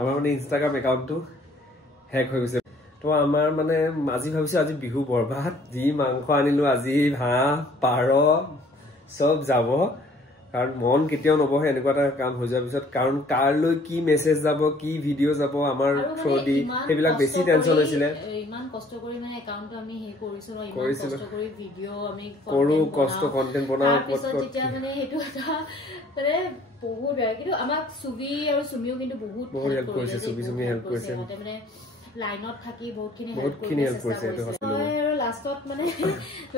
আমাৰ মানে ইনষ্টাগ্ৰাম একাউণ্টটো হেক হৈ গৈছে তো আমাৰ মানে আজি ভাবিছো আজি বিহু বৰবাদ যি মাংস আনিলো আজি হাঁহ পাৰ সব যাব কাৰণ মন কেতিয়াও নবহে এনেকুৱা এটা কাম হৈ যোৱাৰ পিছত কাৰণ কাৰলৈ কি মেছেজ যাব কি ভিডিঅ' যাব আমাৰ থ্ৰদি সেইবিলাক বেছি টেনচন হৈছিলে ইমান কষ্ট কৰি মানে একাউণ্টটো আমি হে কৰিছো ইমান কষ্ট কৰি ভিডিঅ' আমি কৰো কষ্ট কন্টেন্ট বনাও তেতিয়া মানে হেতু এটা মানে বহুত বেয়া কিন্তু আমাক সুবি আৰু সুমিও কিন্তু বহুত হেল্প কৰিছে সুমি হেল্প কৰিছে মানে লাইনত থাকি বহুতখিনি হেল্প কৰিছে এটো আৰু লাষ্টত মানে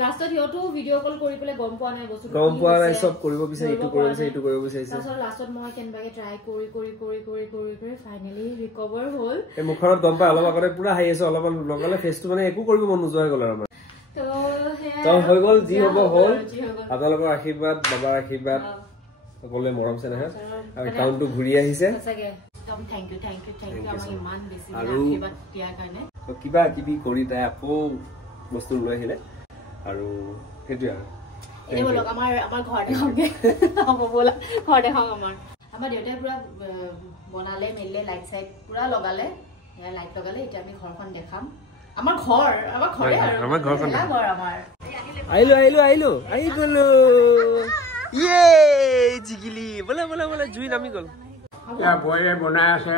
লাষ্টত হিয়টো ভিডিঅ' কল কৰি পেলাই গম পোৱা নাই বস্তু গম পোৱা নাই সব কৰিব বিচাৰি এইটো কৰিব বিচাৰিছে তাৰপিছত লাষ্টত মই কেনবাকে ট্ৰাই কৰি ফাইনেলি ৰিকভাৰ হ'ল এই মুখৰত গম পাই অলপ আগতে পুৰা হাই আছে অলপমান লগালে ফেচটো মানে একো কৰিব মন নোযোৱা হৈ গ'ল আৰু আমাৰ তো হৈ গ'ল যি হ'ব হ'ল আপোনালোকৰ আশীৰ্বাদ বাবাৰ আশীৰ্বাদ সকলোৱে মৰম চেনেহ আৰু একাউণ্টটো ঘূৰি আহিছে Thank you. আমি ইমান বেছি আশীৰ্বাদ দিয়াৰ কাৰণে কিবা কিবি কৰি তাই আকৌ বস্তু লৈ আহিলে আৰু সেইটোৱে আৰু এই বলক আমাৰ ঘৰতে খাওঁগে হ'ব বলা ঘৰতে খাওঁ আমাৰ দেউতাই পুৰা বনালে মেলিলে লাইট চাইট পুৰা লগালে লাইট লগালে এতিয়া আমি ঘৰখন দেখাম আমাৰ ঘৰে আৰু আমাৰ ঘৰখন ঘৰ আমাৰ আহিলো আহি গলো ইয়ে জিগিলি বলা জুই নামি গ'ল या बॉय बनाया আছে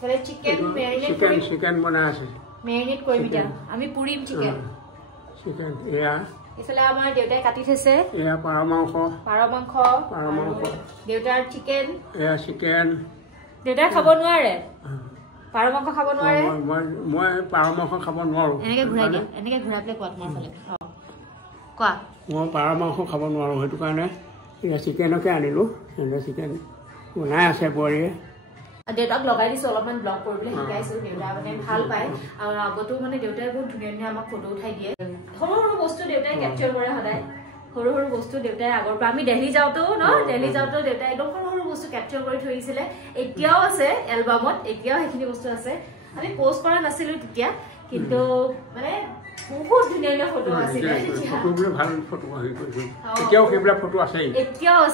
পরে চিকেন বনাই আছে মেৰিনেট কৰিম এতিয়া আমি পুৰিম চিকেন এয়া এফালে আমাৰ দেউতাই কাটি থৈছে এয়া পাৰ মাংস দেউতাৰ চিকেন এয়া চিকেন দেউতাই খাব নোৱাৰে পাৰ মাংস খাব নোৱাৰে মই পাৰ মাংস খাব নোৱাৰো এনেকে ঘূৰাই দিয়া এনেকে ঘূৰাই পেলাই কোৱা তোমাৰ ফালে কোৱা মই পাৰ মাংস খাব নোৱাৰো সেইটো কাৰণে এয়া চিকেনকে আনিলো চিকেন বনাই আছে বৰীয়ে দেউতাক লগাই দিছো অলপমান ব্লগ কৰিবলৈ শিকাইছো দেউতা মানে ভাল পায় আৰু আগতো মানে দেউতাই বহুত ধুনীয়া আমাক ফটো উঠাই দিয়ে সৰু বস্তু দেউতাই কেপচাৰ কৰে সদায় সৰু বস্তু দেউতাই আগৰ পৰা আমি দিল্লী যাওঁতো দেউতাই একদম সৰু বস্তু কেপচাৰ কৰি থৈ দিছিলে এতিয়াও আছে এলবামত এতিয়াও সেইখিনি বস্তু আছে আমি পোষ্ট কৰা নাছিলো তেতিয়া কিন্তু মানে বহুত ধুনীয়া ফটো আছিলে ফটোবোৰ ভাল ফটো এতিয়াও সেইবিলাক ফটো আছে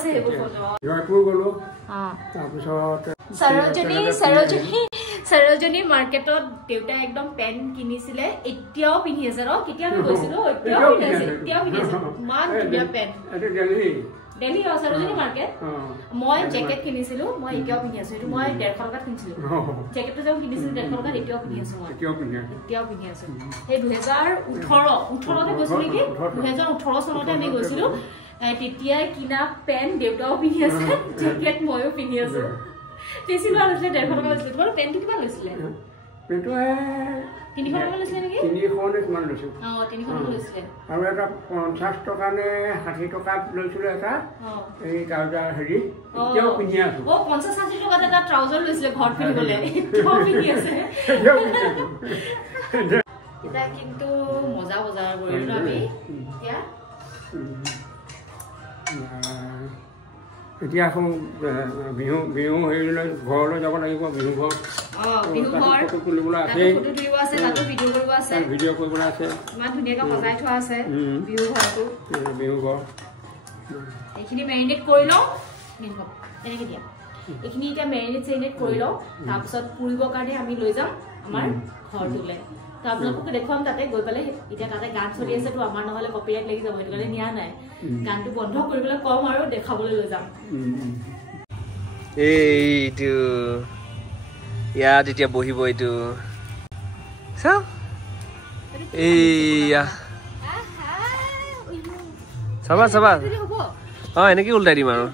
সেইবোৰ ফটো জয়পুৰ গলো তাৰপিছত সৰোজনী মাৰ্কেটত দেউতাই একদম পেণ্ট কিনিছিলে এতিয়াও পিন্ধি আছে ন কেতিয়া আমি গৈছিলো এতিয়াও পিন্ধি আছে ইমান ধুনীয়া পেণ্ট দিল্লী সৰোজনী মাৰ্কেট মই জেকেট কিনিছিলো মই এতিয়াও পিন্ধি আছো এইটো মই 150 টকাত কিনিছিলো জেকেটটো যে কিনিছিলো 150 টকাত এতিয়াও পিন্ধি আছো মই এতিয়াও পিন্ধি আছো সেই 2018তে গৈছিলো নেকি 2018 চনতে আমি গৈছিলো তেতিয়াই কিনা পেণ্ট দেউতাও পিন্ধি আছে জেকেট ময়ো পিন্ধি আছো বেছি লোৱা নাছিলে 150 টকা লৈছিলে তোমাৰ পেণ্টটো কিমান লৈছিলে পেণ্টটো 300 টকা লৈছিলে নেকি 300 কিমান লৈছিল 300 টকা লৈছিলে আৰু এটা 50 টকা নে 60 টকাত লৈছিল এটা এই ট্ৰাউজাৰ হেৰি এতিয়াও পিন্ধি আছো 50-60 টকাত এটা ট্ৰাউজাৰ লৈছিলে ঘৰত পিন্ধিবলৈ এতিয়াও পিন্ধি আছে এটা কিন্তু মজা বজাৰ কৰিলো আমি এতিয়া এতিয়া আকৌ বিহু হেৰিলৈ ঘৰলৈ যাব লাগিব বিহু ঘৰ ফটো তুলিবলৈ আছে ভিডিঅ' কৰিবলৈ আছে ইমান ধুনীয়াকৈ সজাই থোৱা আছে বিহু ঘৰ এইখিনি মেৰিনেট কৰি লওঁ এনেকৈ দিয়া এইখিনি এতিয়া মেৰিনেট কৰি লওঁ তাৰপিছত পুৰিবৰ কাৰণে আমি লৈ যাম আমাৰ ঘৰটোলৈ তো আপোনালোকক দেখুৱাম তাতে গৈ পেলাই এতিয়া তাতে গান চলি আছে তো আমাৰ নহ'লে কপিৰাইট লাগি যাব সেইটো কাৰণে নিয়া নাই গানটো বন্ধ কৰিবলৈ কম আৰু দেখাবলৈ লৈ যাম এইটো ইয়াত এতিয়া বহিব এইটো চাওঁ এইয়া চাবা এনেকৈ উল্টাই দিম আৰু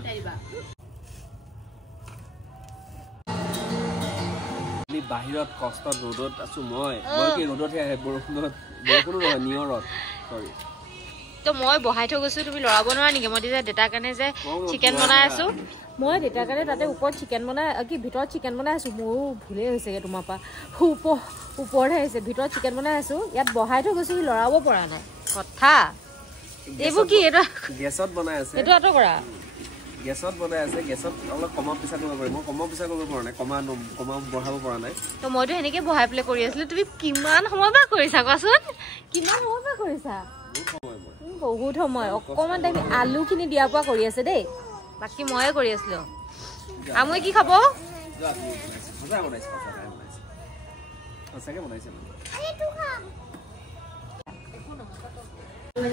বাহিৰত কষ্টত ৰ'দত আছো মই কি ৰ'দতহে আহে বৰষুণো নহয় নিয়ৰত চৰি তো মই বহাই থৈ গৈছো তুমি লৰাব নোৱাৰা নেকি মই তেতিয়া দেউতাৰ কাৰণে যে চিকেন বনাই আছো মই দেউতাৰ কাৰণে তাতে ওপৰত চিকেন বনাই কি ভিতৰত চিকেন বনাই আছো মোৰো ভুলেই হৈছেগে তোমাৰ পৰা ওপৰতহে আহিছে ভিতৰত চিকেন বনাই আছো ইয়াত বহাই থৈ গৈছো সি লৰাব পৰা নাই কথা এইবোৰ কি এইটো গেছত বনাই আছে এইটো আঁতৰ কৰা গেছত বনাই আছে গেছত অলপ কমা পিছা কৰিব পাৰি মই কমা পিছা কৰিব পৰা নাই কমা বঢ়াব পৰা নাই তো মইতো সেনেকে বহাই পেলাই কৰি আছিলো তুমি কিমান সময় বা কৰিছা কোৱাচোন কিমান সময় বা কৰিছা বহুত সময় অকমান টাইম আলুখিনি দিয়াৰ পৰা কৰি আছে দেই বাকি ময়ে কৰি আছিলো আমুই কি খাব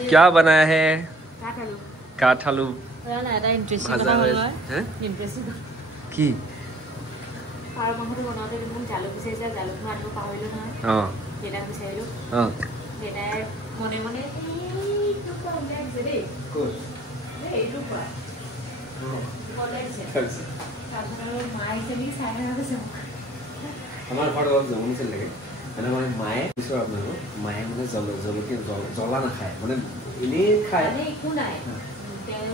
क्या बनाया है काठालू কি আমার ঘর জমনিছিল লাগে মানে মানে মায়ে কিছু আপনার মায়ে মানে জলকি জ্বলা না খায় মানে এনে খায় মানে একটু নাই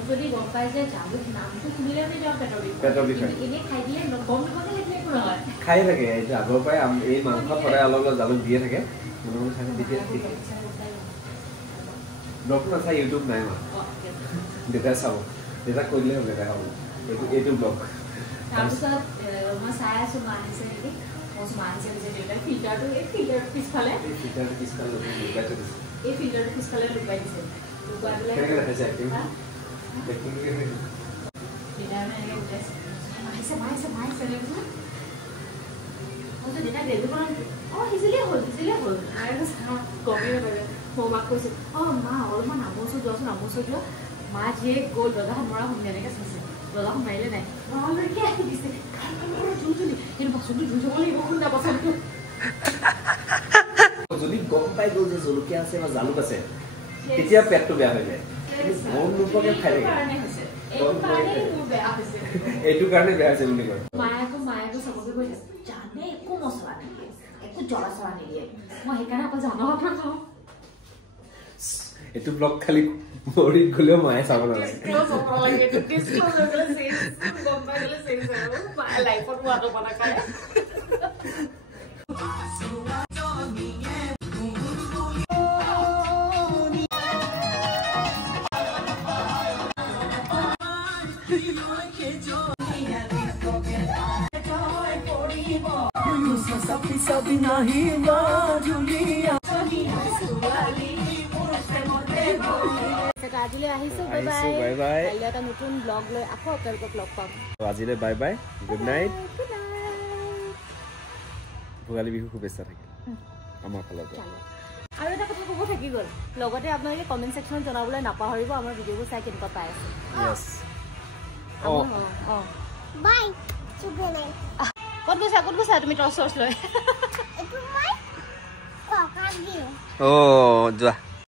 যদি গম পাই যে জালুক নামটো শুনিলে আমি যাও পেটৰ বিষয় এনে খাই দিয়ে গম নাপালে একো নহয় খাই থাকে এই আগৰ পৰাই এই মাংস সদায় অলপ অলপ জালুক দিয়ে থাকে মনে মনে খাই দিয়ে ডক্টৰ আছে ইউটিউব নাই মা দেতা চাব দেতা কইলে হবে দেখা হ'ব এইটো ব্লগ তাৰপিছত মই চাই আছো মানিছে নেকি মই মানিছে যে দেতা ফিল্টাৰটো এই ফিল্টাৰ পিছফালে এই ফিল্টাৰটো পিছফালে লুকাই দিছে লুকাই দিলে কেনেকৈ আছে একদম দেখুন কি হয় দেতা মানে মাইছে দেখুন মই তো দেতা দেবো না হিজিলে হল আৰু কমে লাগে হোমৱৰ্ক কৰিছে মা অলপমান নামোছো যোৱা মা যে গ'ল দদাখন মৰা এনেকৈ চাইছে দদাখন মাৰিলে নাই অলৰেডি আহি দিছে জুলি কিন্তু পাচলি ধুই যাব লাগিব খুন্দা পাচলিটো যদি গম পাই গ'ল যে জলকীয়া আছে বা জালুক আছে তেতিয়া পেটটো বেয়া হৈ যায় মন নোপোৱাকৈ খাই থাকে এইটো কাৰণে বেয়া হৈছে বুলি কয় মায়েকো চবকে কৈ জানে একো মছলা নিদিয়ে একো জ্বলা চলা নিদিয়ে মই সেইকাৰণে আকৌ জানো খাওঁ এইটো ব্লগ খালি মৰি গ'লেও মায়ে চাব নালাগে আজিলৈ আহিছো বাই বাই এটা নতুন ব্লগ লৈ আকৌ আপোনালোকক লগ পাম আজিলৈ bye bye good night Bhogali Bihu শুভেচ্ছা থাকিল আমাৰ ফালৰ পৰা আৰু এটা কথা ক'ব থাকি গ'ল লগতে আপোনালোকে কমেণ্ট ছেকশ্যনত জনাবলৈ নাপাহৰিব আমাৰ ভিডিঅ'বোৰ চাই কেনেকুৱা পাই আছে য়েছ বাই ক'ত গৈছা তুমি টৰ্চ লৈ যোৱা